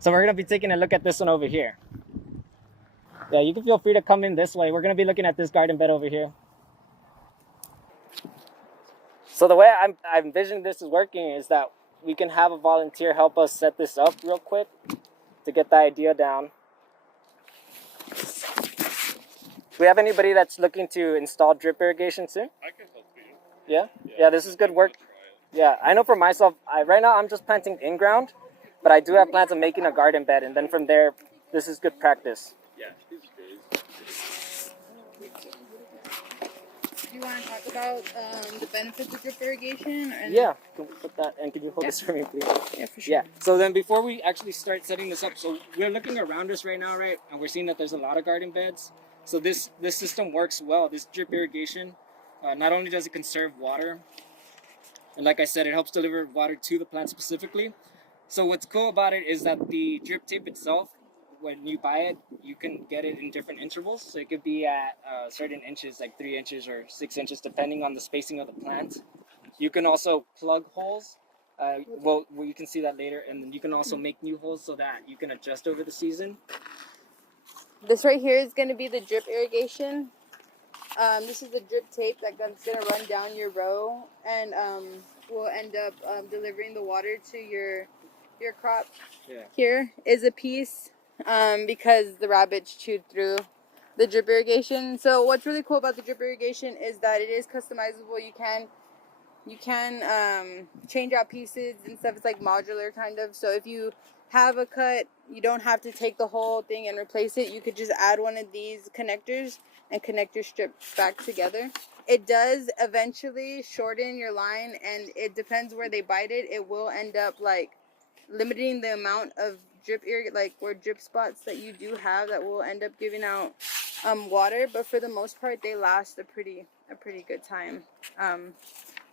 So we're going to be taking a look at this one over here. Yeah, you can feel free to come in this way. We're going to be looking at this garden bed over here. So the way I envision this is working is that we can have a volunteer help us set this up real quick to get the idea down. Do we have anybody that's looking to install drip irrigation soon? I can help you. Yeah? Yeah, this is good work. Yeah, I know for myself, right now I'm just planting in ground, but I do have plans of making a garden bed, and then from there, this is good practice. Yeah, this is good. Do you want to talk about the benefits of drip irrigation? Yeah, can we put that, and can you hold this for me, please? Yeah, for sure. Yeah, so then before we actually start setting this up, so we're looking around us right now, right? And we're seeing that there's a lot of garden beds. So this system works well, this drip irrigation. Not only does it conserve water, and like I said, it helps deliver water to the plant specifically. So what's cool about it is that the drip tape itself, when you buy it, you can get it in different intervals. So it could be at certain inches, like 3 inches or 6 inches, depending on the spacing of the plant. You can also plug holes. Well, you can see that later. And then you can also make new holes so that you can adjust over the season. This right here is going to be the drip irrigation. This is the drip tape that's going to run down your row and will end up delivering the water to your crop. Yeah. Here is a piece because the rabbits chewed through the drip irrigation. So what's really cool about the drip irrigation is that it is customizable. You can change out pieces and stuff. It's like modular kind of. So if you have a cut, you don't have to take the whole thing and replace it. You could just add one of these connectors and connect your strip back together. It does eventually shorten your line, and it depends where they bite it. It will end up like limiting the amount of drip spots that you do have that will end up giving out water. But for the most part, they last a pretty good time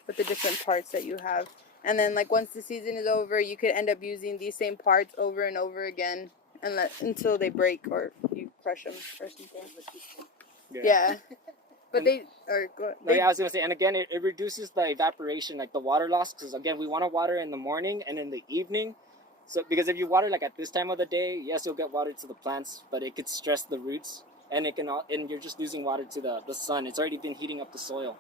with the different parts that you have. And then like once the season is over, you could end up using these same parts over and over again until they break or you crush them or something. Yeah. But I was going to say, and again, it reduces the evaporation, like the water loss, because again, we want to water in the morning and in the evening. So because if you water like at this time of the day, yes, you'll get water to the plants, but it could stress the roots, and you're just losing water to the sun. It's already been heating up the soil.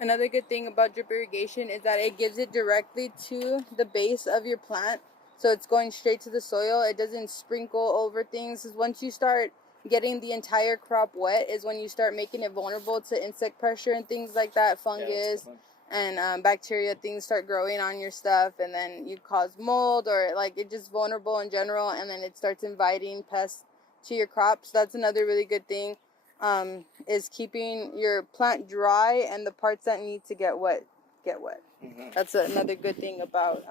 Another good thing about drip irrigation is that it gives it directly to the base of your plant. So it's going straight to the soil. It doesn't sprinkle over things. Because once you start getting the entire crop wet is when you start making it vulnerable to insect pressure and things like that, fungus and bacteria. Things start growing on your stuff, and then you cause mold or like it's just vulnerable in general, and then it starts inviting pests to your crops. That's another really good thing. Is keeping your plant dry, and the parts that need to get wet. Mm-hmm. That's another good thing about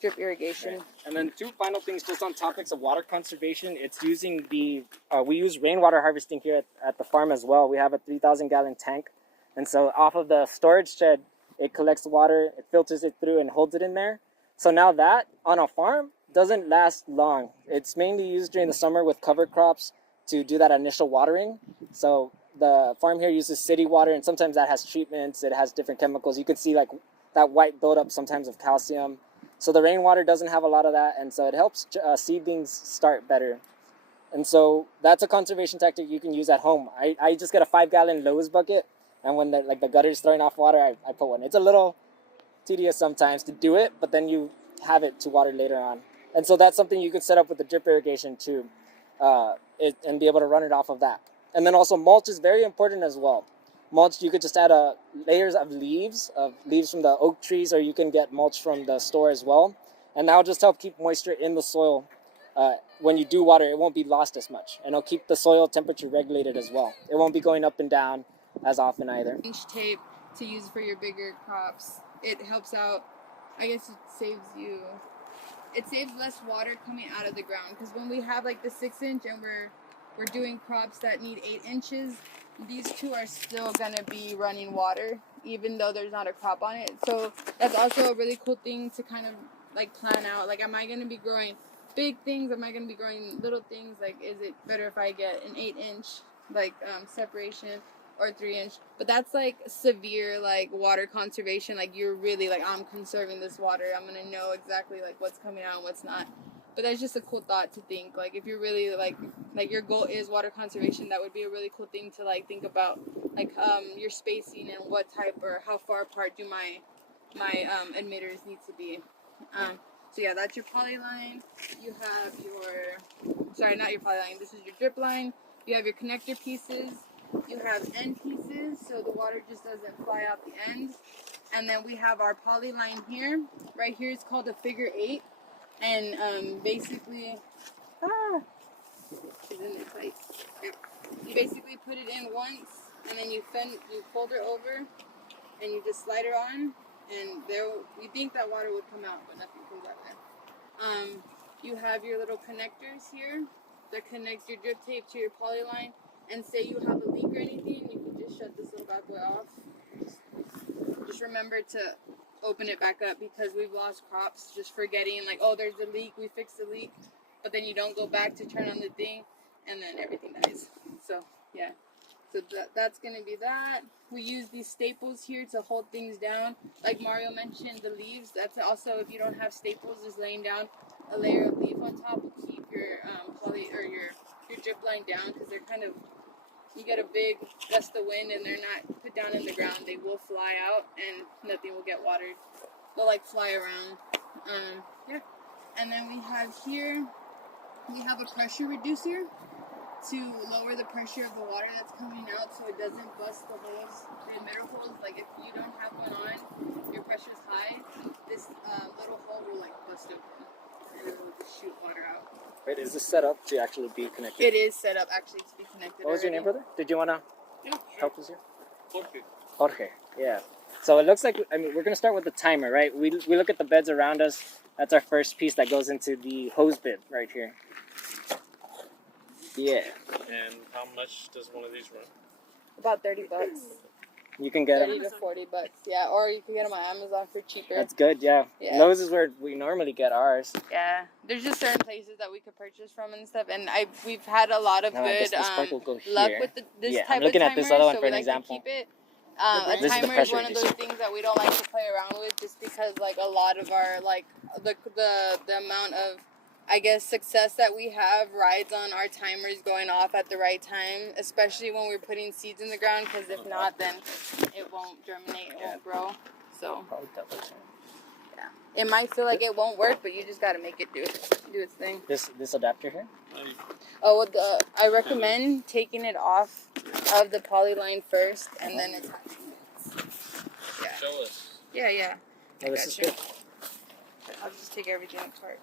drip irrigation. Right. And then two final things just on topics of water conservation. It's using we use rainwater harvesting here at the farm as well. We have a 3,000 gallon tank. And so off of the storage shed, it collects the water, it filters it through and holds it in there. So now that on a farm doesn't last long. It's mainly used during the summer with cover crops to do that initial watering. So the farm here uses city water, and sometimes that has treatments, it has different chemicals. You could see like that white buildup sometimes of calcium. So the rainwater doesn't have a lot of that, and so it helps seedlings start better. And so that's a conservation tactic you can use at home. I just get a 5-gallon Lowe's bucket, and when the gutter's throwing off water, I put one. It's a little tedious sometimes to do it, but then you have it to water later on. And so that's something you could set up with the drip irrigation too. And be able to run it off of that. And then also mulch is very important as well. Mulch, you could just add layers of leaves from the oak trees, or you can get mulch from the store as well. And that'll just help keep moisture in the soil. When you do water, it won't be lost as much. And it'll keep the soil temperature regulated as well. It won't be going up and down as often either. Inch tape to use for your bigger crops. It helps out. I guess it saves less water coming out of the ground, because when we have like the 6-inch and we're doing crops that need 8 inches, these two are still gonna be running water even though there's not a crop on it. So that's also a really cool thing to kind of like plan out. Like, am I gonna be growing big things? Am I gonna be growing little things? Like, is it better if I get an 8-inch like separation? or 3 inch. But that's like severe like water conservation. Like you're really like, I'm conserving this water. I'm gonna know exactly like what's coming out and what's not. But that's just a cool thought to think. Like if you're really like your goal is water conservation, that would be a really cool thing to like think about. Like your spacing and what type or how far apart do my emitters need to be. So yeah, that's your poly line. You have your, sorry, not your poly line. This is your drip line. You have your connector pieces. You have end pieces, so the water just doesn't fly out the ends. And then we have our poly line here. Right here is called a figure 8. And basically, she's in there tight. Yeah. You basically put it in once, and then you fold her over, and you just slide her on, and there you think that water would come out, but nothing comes out there. You have your little connectors here that connects your drip tape to your poly line, and say you have a leak or anything, you can just shut this little bad boy off. Just remember to open it back up, because we've lost crops just forgetting like, oh, there's a leak, we fixed the leak, but then you don't go back to turn on the thing, and then everything dies. So yeah, so that's gonna be that. We use these staples here to hold things down. Like Mario mentioned, the leaves, that's also, if you don't have staples, just laying down a layer of leaf on top will keep your poly or your drip line down, because they're kind of, you get a big gust of wind and they're not put down in the ground, they will fly out and nothing will get watered. They'll like fly around. Yeah. And then we have here, we have a pressure reducer to lower the pressure of the water that's coming out so it doesn't bust the holes, the emitter holes. Like if you don't have one on, your pressure's high, this little hole will like bust open and it will just shoot water out. Wait, is this set up to actually be connected? It is set up actually to be connected. What was your name, brother? Did you want to help us here? Okay. Jorge, yeah. So it looks like, I mean, we're going to start with the timer, right? We look at the beds around us. That's our first piece that goes into the hose bib right here. Yeah. And how much does one of these run? About $30. You can get 30 them. to $40, yeah. Or you can get them on Amazon for cheaper. That's good, yeah. Yeah. Lowe's is where we normally get ours. Yeah, there's just certain places that we could purchase from and stuff, and we've had a lot of No, I guess good this part will go luck here. with this Yeah, type I'm looking of at timer. this other one so for we an like example. To keep it. This A is the timer is pressure one of those reducer. things that we don't like to play around with, just because like a lot of our like the amount of, I guess, success that we have rides on our timers going off at the right time, especially when we're putting seeds in the ground, because if not, then it won't germinate, it won't grow. So yeah, it might feel like it won't work, but you just gotta make it do its thing. This adapter here? Oh, I recommend taking it off of the poly line first, and then attaching it. Yeah. Show us. Yeah. Oh, this is good. I'll just take everything apart.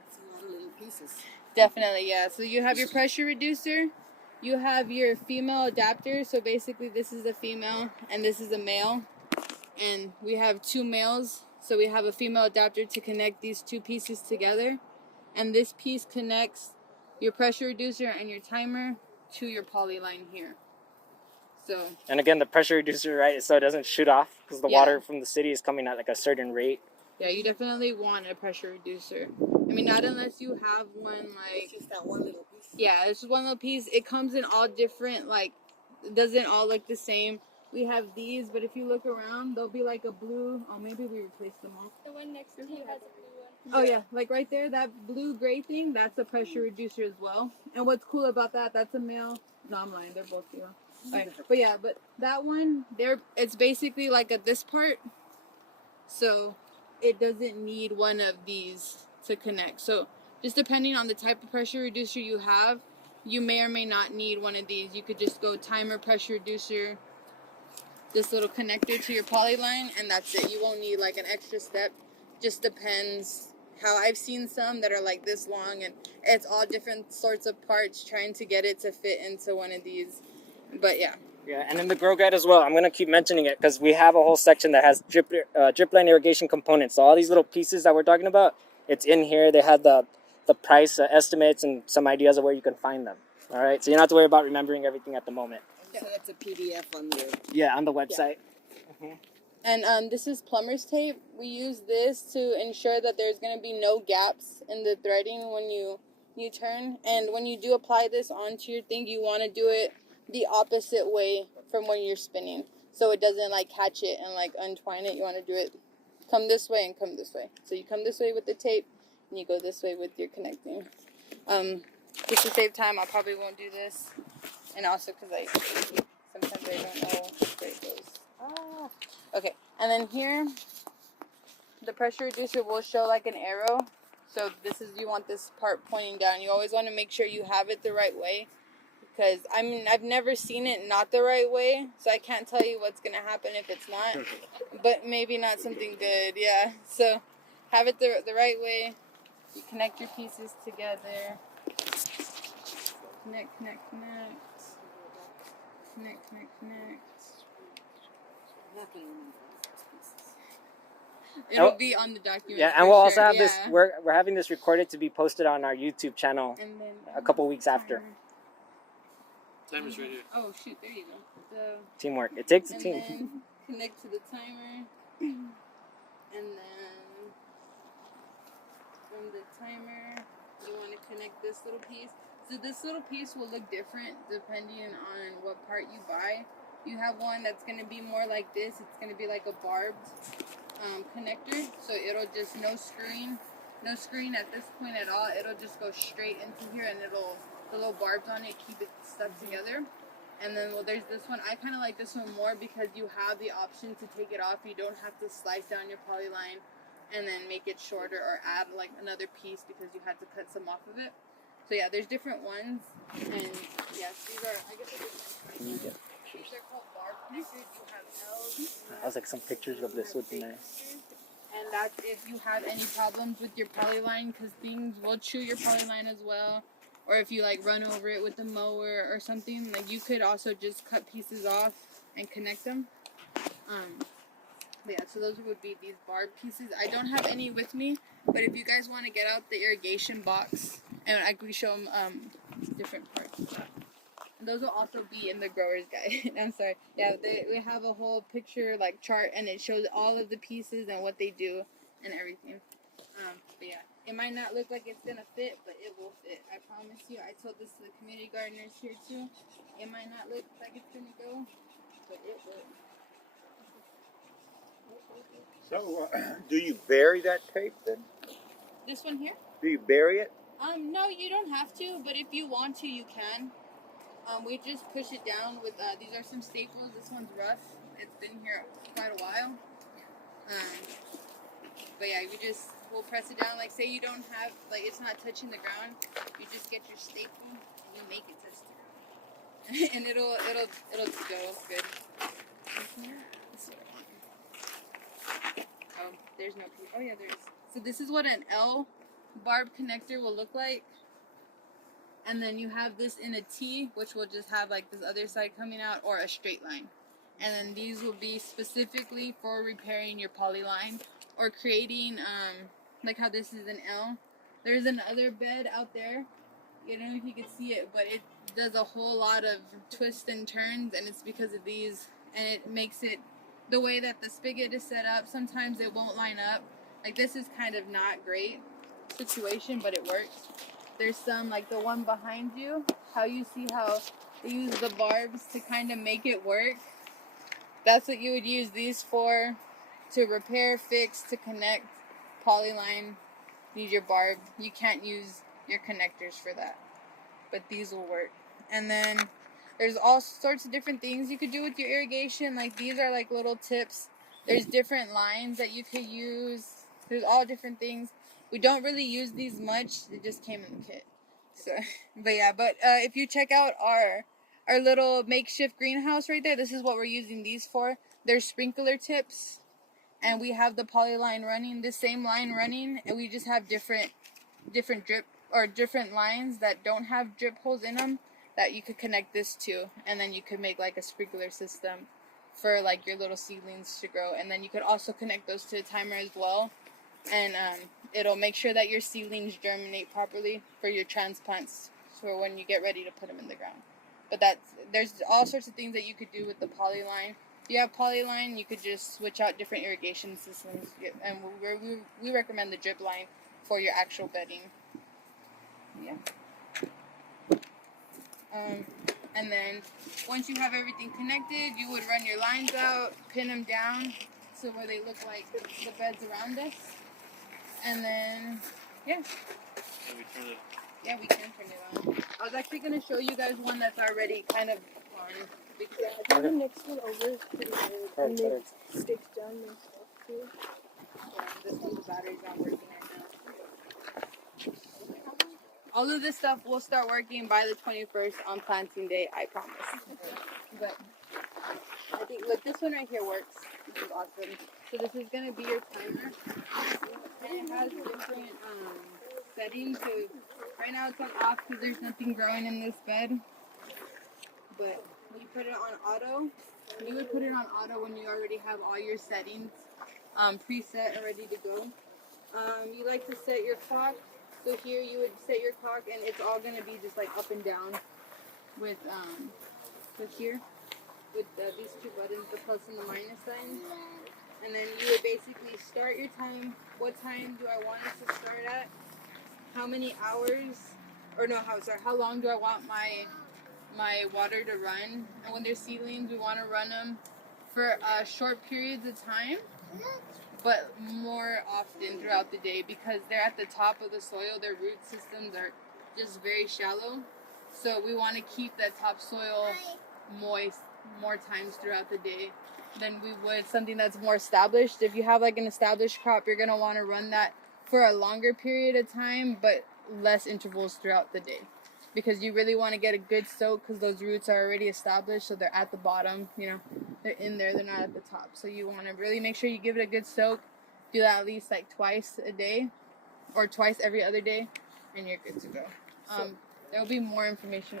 That's a lot of little pieces. Definitely, yeah. So you have your pressure reducer, you have your female adapter. So basically, this is a female and this is a male, and we have two males. So we have a female adapter to connect these two pieces together, and this piece connects your pressure reducer and your timer to your poly line here. So. And again, the pressure reducer, right, so it doesn't shoot off, because the water from the city is coming at like a certain rate. Yeah, you definitely want a pressure reducer. I mean, not unless you have one like... It's just that one little piece. Yeah, it's just one little piece. It comes in all different, like, it doesn't all look the same. We have these, but if you look around, they'll be like a blue... Oh, maybe we replaced them all. The one next to you has a blue one. Oh, yeah, like right there, that blue-gray thing, that's a pressure reducer as well. And what's cool about that, that's a male... No, I'm lying, they're both female. Right. But yeah, but that one, it's basically like this part. So it doesn't need one of these to connect. So just depending on the type of pressure reducer you have, you may or may not need one of these. You could just go timer, pressure reducer, this little connector to your poly line, and that's it. You won't need like an extra step. Just depends how I've seen some that are like this long, and it's all different sorts of parts trying to get it to fit into one of these. But yeah. Yeah, and in the grow guide as well, I'm going to keep mentioning it because we have a whole section that has drip line irrigation components. So all these little pieces that we're talking about, it's in here. They have the price estimates and some ideas of where you can find them. All right, so you don't have to worry about remembering everything at the moment. So that's a PDF on the... Yeah, on the website. Yeah. And this is plumber's tape. We use this to ensure that there's going to be no gaps in the threading when you turn. And when you do apply this onto your thing, you want to do it the opposite way from when you're spinning, so it doesn't like catch it and like untwine it. You want to do it come this way and come this way. So you come this way with the tape and you go this way with your connecting. Just to save time, I probably won't do this, and also because sometimes I don't know where it goes. Okay, and then here the pressure reducer will show like an arrow. So this is, you want this part pointing down. You always want to make sure you have it the right way, because I mean, I've never seen it not the right way, so I can't tell you what's gonna happen if it's not. But maybe not something good, yeah. So have it the right way. You connect your pieces together. Connect, connect, connect. Connect, connect, connect. It'll be on the document. Yeah, and we'll also have yeah. this. We're having this recorded to be posted on our YouTube channel And then a couple weeks after. Timer's right here. Oh shoot! There you go. The, Teamwork. It takes a and team. then connect to the timer, and then from the timer, you want to connect this little piece. So this little piece will look different depending on what part you buy. You have one that's going to be more like this. It's going to be like a barbed connector. So it'll just no screwing at this point at all. It'll just go straight into here, and the little barbs on it keep it stuck together. And then there's this one. I kind of like this one more because you have the option to take it off. You don't have to slice down your polyline and then make it shorter or add like another piece because you had to cut some off of it. So yeah, there's different ones, and yes, these are, I guess these are called barb connectors. You have L's. I was like, some pictures of this would be nice. And that's if you have any problems with your polyline, because things will chew your polyline as well. Or if you like run over it with the mower or something, like you could also just cut pieces off and connect them. But yeah, so those would be these barb pieces. I don't have any with me, but if you guys want to get out the irrigation box, and I can show them different parts of that. And those will also be in the grower's guide. I'm sorry. Yeah, we have a whole picture like chart, and it shows all of the pieces and what they do and everything. But yeah, it might not look like it's gonna fit, but it will fit. I promise you. I told this to the community gardeners here too. It might not look like it's gonna go, but it will. So, do you bury that tape then? This one here? Do you bury it? No, you don't have to, but if you want to, you can. We just push it down with, these are some staples. This one's rough. It's been here quite a while. But yeah, we'll press it down. Like, say you don't have, like, it's not touching the ground. You just get your staple and you make it touch the ground. And it'll go good. Oh, there's no piece. Oh yeah, there is. So this is what an L barb connector will look like. And then you have this in a T, which will just have like this other side coming out, or a straight line. And then these will be specifically for repairing your polyline or creating, like how this is an L. There's another bed out there. I don't know if you can see it, but it does a whole lot of twists and turns, and it's because of these. And it makes it the way that the spigot is set up. Sometimes it won't line up. Like this is kind of not great situation, but it works. There's some, like the one behind you, how you see how they use the barbs to kind of make it work. That's what you would use these for, to repair, fix, to connect polyline. Use your barb. You can't use your connectors for that, but these will work. And then there's all sorts of different things you could do with your irrigation. Like these are like little tips. There's different lines that you could use. There's all different things. We don't really use these much. It just came in the kit. So, but yeah, if you check out our little makeshift greenhouse right there, this is what we're using these for. They're sprinkler tips, and we have the polyline running, the same line running, and we just have different drip or different lines that don't have drip holes in them that you could connect this to, and then you could make like a sprinkler system for like your little seedlings to grow. And then you could also connect those to a timer as well, and it'll make sure that your seedlings germinate properly for your transplants for when you get ready to put them in the ground. But there's all sorts of things that you could do with the polyline. If you have polyline, you could just switch out different irrigation systems, and we recommend the drip line for your actual bedding. Yeah. And then once you have everything connected, you would run your lines out, pin them down so where they look like the beds around us. And then, yeah. So we turn it. Yeah, we can turn it on. I was actually going to show you guys one that's already kind of on. Because I think the next one over is pretty good. And it sticks down my stuff too. this one, the battery's not working right now. All of this stuff will start working by the 21st on planting day, I promise. But I think, look, this one right here works. This is awesome. So this is going to be your timer. And it has different settings. So right now it's on off because there's nothing growing in this bed. But when you put it on auto, you would put it on auto when you already have all your settings preset and ready to go. You like to set your clock. So here you would set your clock and it's all going to be just like up and down with here. With these two buttons, the plus and the minus sign. And then you would basically start your time. What time do I want it to start at? How many hours? How long do I want my water to run? And when they're seedlings, we want to run them for short periods of time, but more often throughout the day because they're at the top of the soil. Their root systems are just very shallow. So we want to keep that topsoil moist more times throughout the day than we would something that's more established. If you have like an established crop, you're going to want to run that for a longer period of time, but less intervals throughout the day. Because you really want to get a good soak because those roots are already established, so they're at the bottom, they're in there, they're not at the top. So you want to really make sure you give it a good soak. Do that at least like twice a day or twice every other day, and you're good to go. There will be more information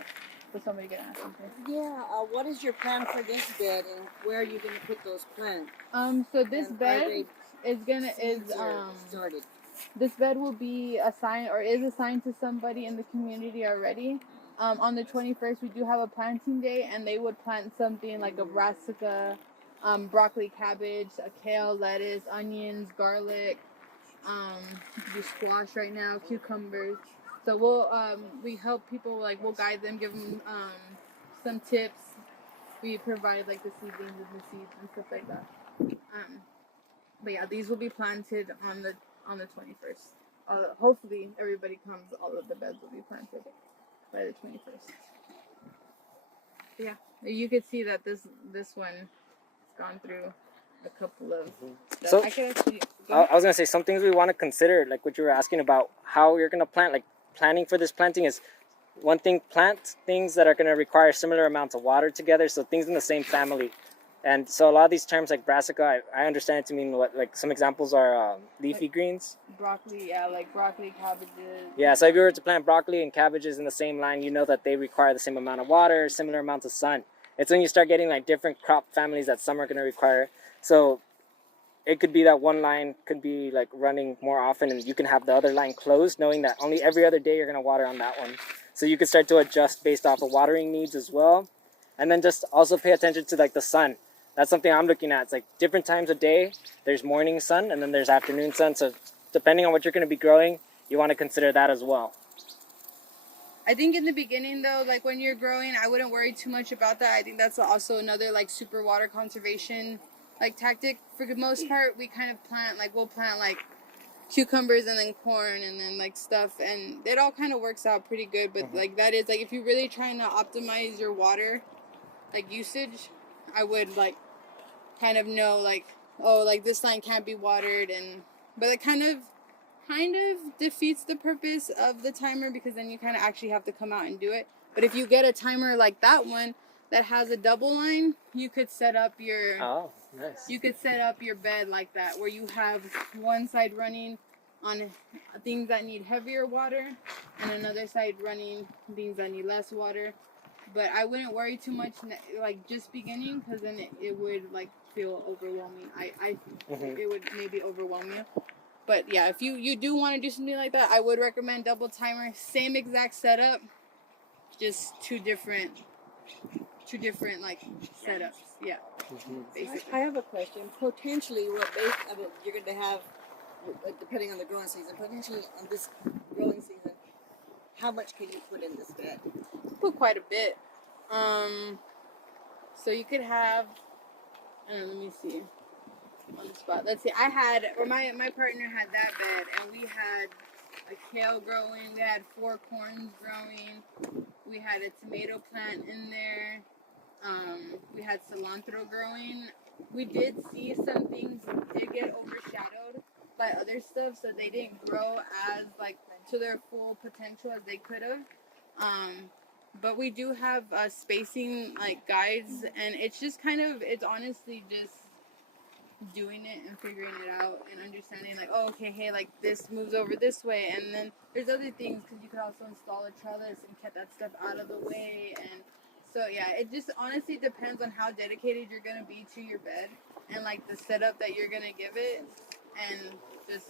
for somebody going to ask something. Yeah, what is your plan for this bed and where are you going to put those plants? So this And bed started. this bed will be assigned or is assigned to somebody in the community already. On the 21st, we do have a planting day, and they would plant something like a brassica, broccoli, cabbage, a kale, lettuce, onions, garlic. Do squash right now, cucumbers. So we help people, like we'll guide them, give them some tips. We provide like the seedlings and the seeds and stuff like that. But yeah, these will be planted on the 21st. Hopefully everybody comes. All of the beds will be planted by the 21st. Yeah, you could see that this one has gone through a couple of. So I could actually. I was gonna say some things we want to consider, like what you were asking about how you're gonna plant. Like planning for this planting is one thing. Plant things that are gonna require similar amounts of water together, so things in the same family. And so a lot of these terms like brassica, I understand it to mean what, like some examples are leafy greens. Broccoli, yeah, like broccoli, cabbages. Yeah, so if you were to plant broccoli and cabbages in the same line, you know that they require the same amount of water, similar amounts of sun. It's when you start getting like different crop families that some are going to require. So it could be that one line could be like running more often and you can have the other line closed, knowing that only every other day you're going to water on that one. So you could start to adjust based off of watering needs as well. And then just also pay attention to like the sun. That's something I'm looking at. It's like different times of day. There's morning sun and then there's afternoon sun. So depending on what you're going to be growing, you want to consider that as well. I think in the beginning though, like when you're growing, I wouldn't worry too much about that. I think that's also another like super water conservation like tactic. For the most part, we kind of we'll plant like cucumbers and then corn and then like stuff, and it all kind of works out pretty good. But like that is like if you're really trying to optimize your water like usage, I would like kind of know like, oh, like this line can't be watered, but it kind of defeats the purpose of the timer because then you kind of actually have to come out and do it. But if you get a timer like that one that has a double line, you could set up your bed like that where you have one side running on things that need heavier water and another side running things that need less water. But I wouldn't worry too much like just beginning because then it would like feel overwhelming. It would maybe overwhelm you. But yeah, if you do want to do something like that, I would recommend double timer. Same exact setup, just two different like setups. Yeah, basically. I have a question. Potentially, what you're going to have, depending on the growing season, potentially on this growing season, how much can you put in this bed? Put quite a bit. So you could have, I don't know, let me see. On the spot. Let's see. My partner had that bed, and we had a kale growing. We had 4 corns growing. We had a tomato plant in there. We had cilantro growing. We did see some things did get overshadowed by other stuff, so they didn't grow as like to their full potential as they could have. But we do have spacing like guides, and it's just it's honestly just doing it and figuring it out and understanding like, oh, okay, hey, like this moves over this way, and then there's other things because you could also install a trellis and get that stuff out of the way. And so yeah, it just honestly depends on how dedicated you're gonna be to your bed and like the setup that you're gonna give it, and just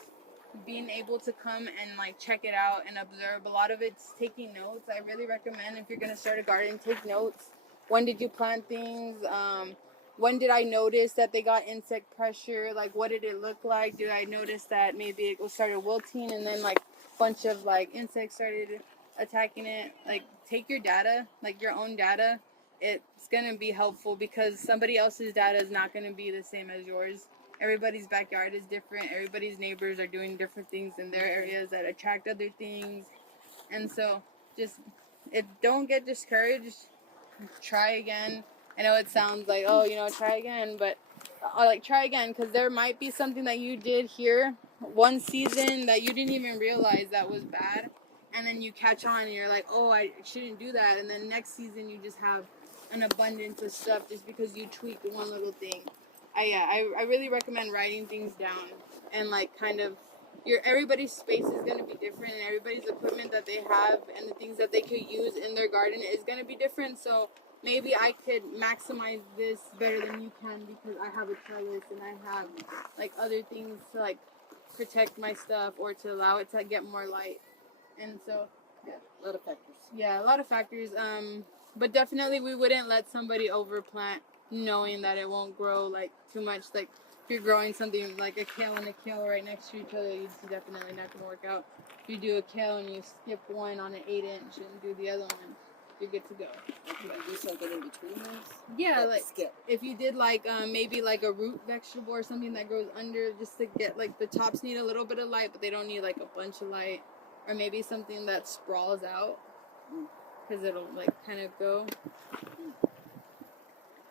being able to come and like check it out and observe. A lot of it's taking notes. I really recommend, if you're gonna start a garden, take notes. When did you plant things? When did I notice that they got insect pressure? Like, what did it look like? Did I notice that maybe it started wilting and then like a bunch of like insects started attacking it? Like, take your data, like your own data. It's gonna be helpful because somebody else's data is not gonna be the same as yours. Everybody's backyard is different. Everybody's neighbors are doing different things in their areas that attract other things, and so don't get discouraged. Try again. I know it sounds like, oh, try again, but try again, because there might be something that you did here one season that you didn't even realize that was bad, and then you catch on and you're like, oh, I shouldn't do that, and then next season you just have an abundance of stuff just because you tweaked one little thing. I really recommend writing things down, and like kind of everybody's space is going to be different, and everybody's equipment that they have and the things that they could use in their garden is going to be different. So maybe I could maximize this better than you can because I have a trellis and I have like other things to like protect my stuff or to allow it to get more light. And so Yeah, a lot of factors. yeah, a lot of factors. But definitely we wouldn't let somebody overplant knowing that it won't grow like too much. Like if you're growing something like a kale and a kale right next to each other, it's definitely not gonna work out. If you do a kale and you skip one on an 8-inch and do the other one, you're good to go. Like you do something in between those. Yeah, like skip. if you did like maybe like a root vegetable or something that grows under, just to get like the tops need a little bit of light, but they don't need like a bunch of light, or maybe something that sprawls out because it'll like kind of go.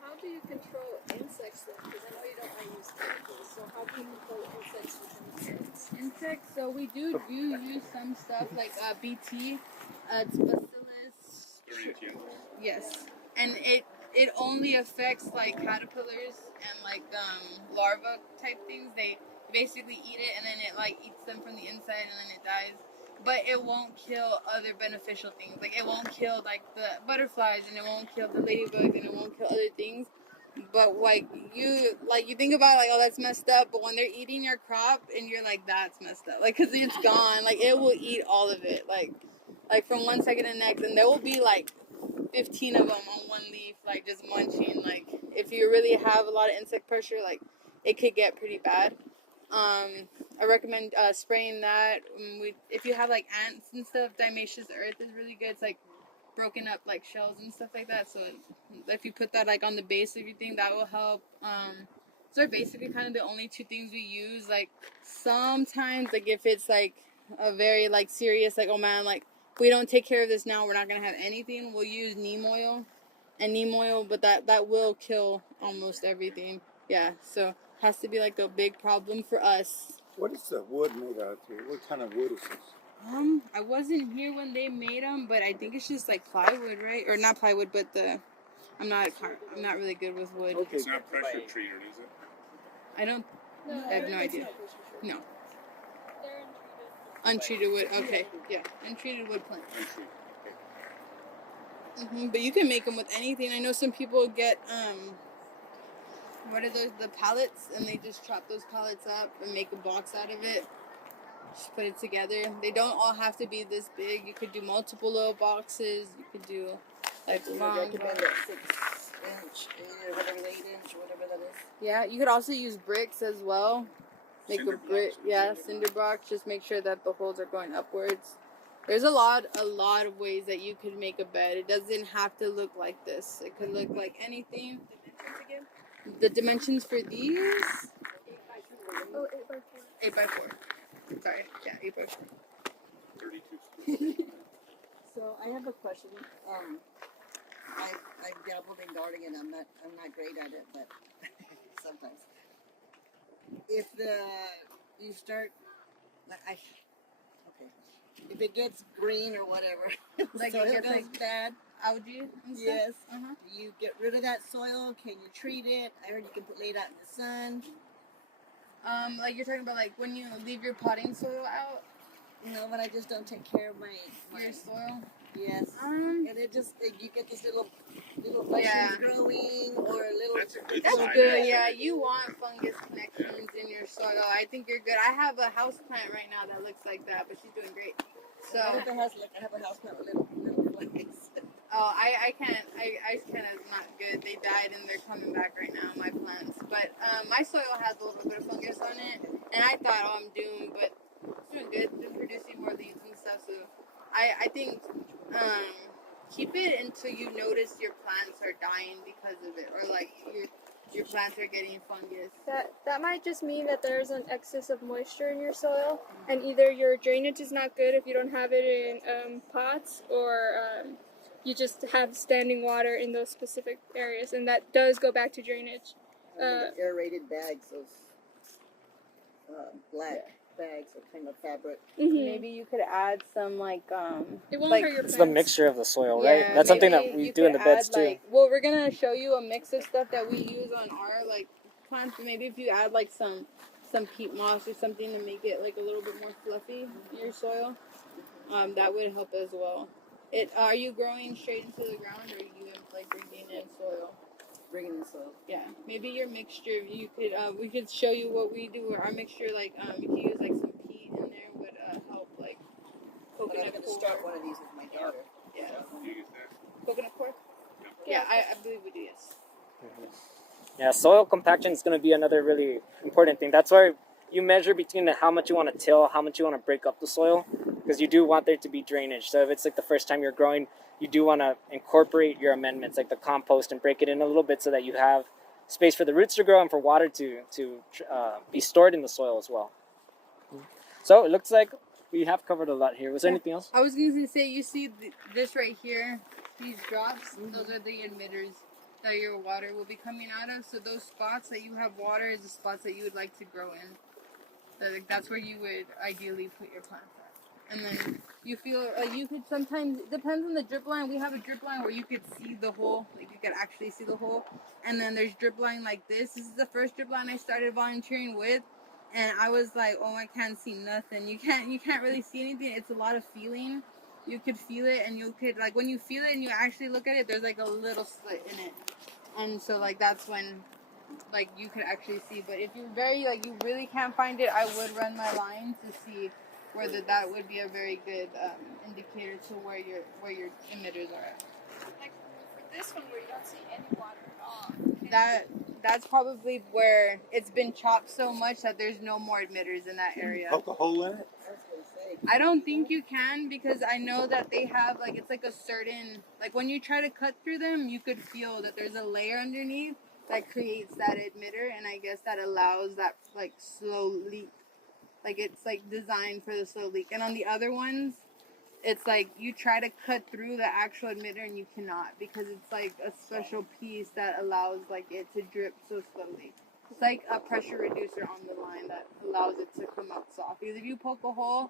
How do you control insects then? Because I know you don't want to use chemicals. So how do you control insects with insects? Insects. So we do use some stuff like BT, it's Bacillus. Yes, and it only affects like caterpillars and like larva type things. They basically eat it and then it like eats them from the inside and then it dies. But it won't kill other beneficial things. Like it won't kill like the butterflies and it won't kill the ladybugs and it won't kill other things. But you think about like, oh, that's messed up. But when they're eating your crop and you're like, that's messed up. Like, cause it's gone. Like it will eat all of it. Like from one second to the next, and there will be like 15 of them on one leaf, like just munching. Like if you really have a lot of insect pressure, like it could get pretty bad. I recommend spraying that. If you have like ants and stuff, diatomaceous earth is really good. It's like broken up like shells and stuff like that. So if you put that like on the base of your thing, that will help. So they're basically kind of the only 2 things we use. Like sometimes, like if it's like a very like serious, like, oh man, like we don't take care of this now, we're not gonna have anything. We'll use neem oil, but that will kill almost everything. Yeah, so has to be like a big problem for us. What is the wood made out of? What kind of wood is this? I wasn't here when they made them, but I think it's just like plywood, right? Or not plywood, but I'm not really good with wood. Okay. It's not pressure treated, is it? I don't. No, I have no idea. No. They're untreated. Untreated wood. Okay. Yeah. Untreated wood plants. Untreated. But you can make them with anything. I know some people get what are those? The pallets, and they just chop those pallets up and make a box out of it. Just put it together. They don't all have to be this big. You could do multiple little boxes. You could do like So long. you recommend that 6-inch, whatever, 8-inch, whatever that is. Yeah, you could also use bricks as well. Make Cinder a brick, blocks. yeah, cinder blocks. Just make sure that the holes are going upwards. There's a lot of ways that you could make a bed. It doesn't have to look like this. It could look like anything. Dimensions again? The dimensions for these, 8 by 4. 8x4. Sorry, yeah, 8x4. 32. So I have a question. I dabbled in gardening, and I'm not great at it, but sometimes. If you start, okay, if it gets green or whatever, Like soil it gets goes like bad. algae and stuff. Yes. Uh-huh. Do you get rid of that soil? Can you treat it? I heard you can lay it out in the sun. Like you're talking about like when you leave your potting soil out, No, but I just don't take care of my your soil. yes. Um, And you get these little mushrooms Yeah. growing or little. That's a good that's sign. good. Yeah, you want fungus connections in your soil. I think you're good. I have a house plant right now that looks like that, but she's doing great. So, What if it has I have a house plant with little flies. oh, I can't. I kind of not good. They died and they're coming back right now. My plants, but my soil has a little bit of fungus on it, and I thought, oh, I'm doomed, but it's doing good. It's been producing more leaves and stuff. So, I think keep it until you notice your plants are dying because of it, or like your plants are getting fungus. That might just mean that there's an excess of moisture in your soil, and either your drainage is not good if you don't have it in pots, or you just have standing water in those specific areas, and that does go back to drainage. The aerated bags, those black bags or kind of fabric. Mhm. Maybe you could add some like It won't like hurt your It's plants. the mixture of the soil, right? Yeah, That's something maybe that we you do in could the beds add, too. like, well, we're gonna show you a mix of stuff that we use on our like plants. Maybe if you add like some peat moss or something to make it like a little bit more fluffy in your soil, that would help as well. Are you growing straight into the ground, or are you like bringing in soil? Bringing in soil. Yeah, maybe your mixture. You could we could show you what we do. Our mixture, like you could use like some peat in there would help like But I'm coconut going to core. start one of these with my daughter. Yeah, You use that. coconut core. Yeah, I believe we do. Yes. Yeah, soil compaction is going to be another really important thing. That's why you measure between how much you want to till, how much you want to break up the soil, because you do want there to be drainage. So if it's like the first time you're growing, you do want to incorporate your amendments like the compost and break it in a little bit so that you have space for the roots to grow and for water to be stored in the soil as well. So it looks like we have covered a lot here. Was there anything else? I was going to say, you see this right here, these drops, those are the emitters that your water will be coming out of. So those spots that you have water is the spots that you would like to grow in. That's where you would ideally put your plants at. And then you feel like you could sometimes, it depends on the drip line. We have a drip line where you could see the hole, like you could actually see the hole. And then there's drip line like this. This is the first drip line I started volunteering with. And I was like, oh, I can't see nothing. You can't really see anything. It's a lot of feeling. You could feel it, and you could, like, when you feel it and you actually look at it, there's like a little slit in it. And so like that's when like you could actually see. But if you're very like you really can't find it, I would run my line to see where that would be a very good indicator to where your emitters are at. Like for this one where you don't see any water at all. That's probably where it's been chopped so much that there's no more emitters in that area. Poke a hole in it? I was going to say. I don't think you can, because I know that they have like, it's like a certain, like when you try to cut through them, you could feel that there's a layer underneath that creates that emitter, and I guess that allows that like slow leak. Like it's like designed for the slow leak. And on the other ones, it's like you try to cut through the actual emitter and you cannot, because it's like a special piece that allows like it to drip so slowly. It's like a pressure reducer on the line that allows it to come out soft. Because if you poke a hole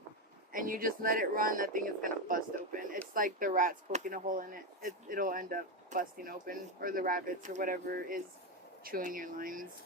and you just let it run, that thing is gonna bust open. It's like the rats poking a hole in it. It'll end up busting open, or the rabbits or whatever is chewing your lines.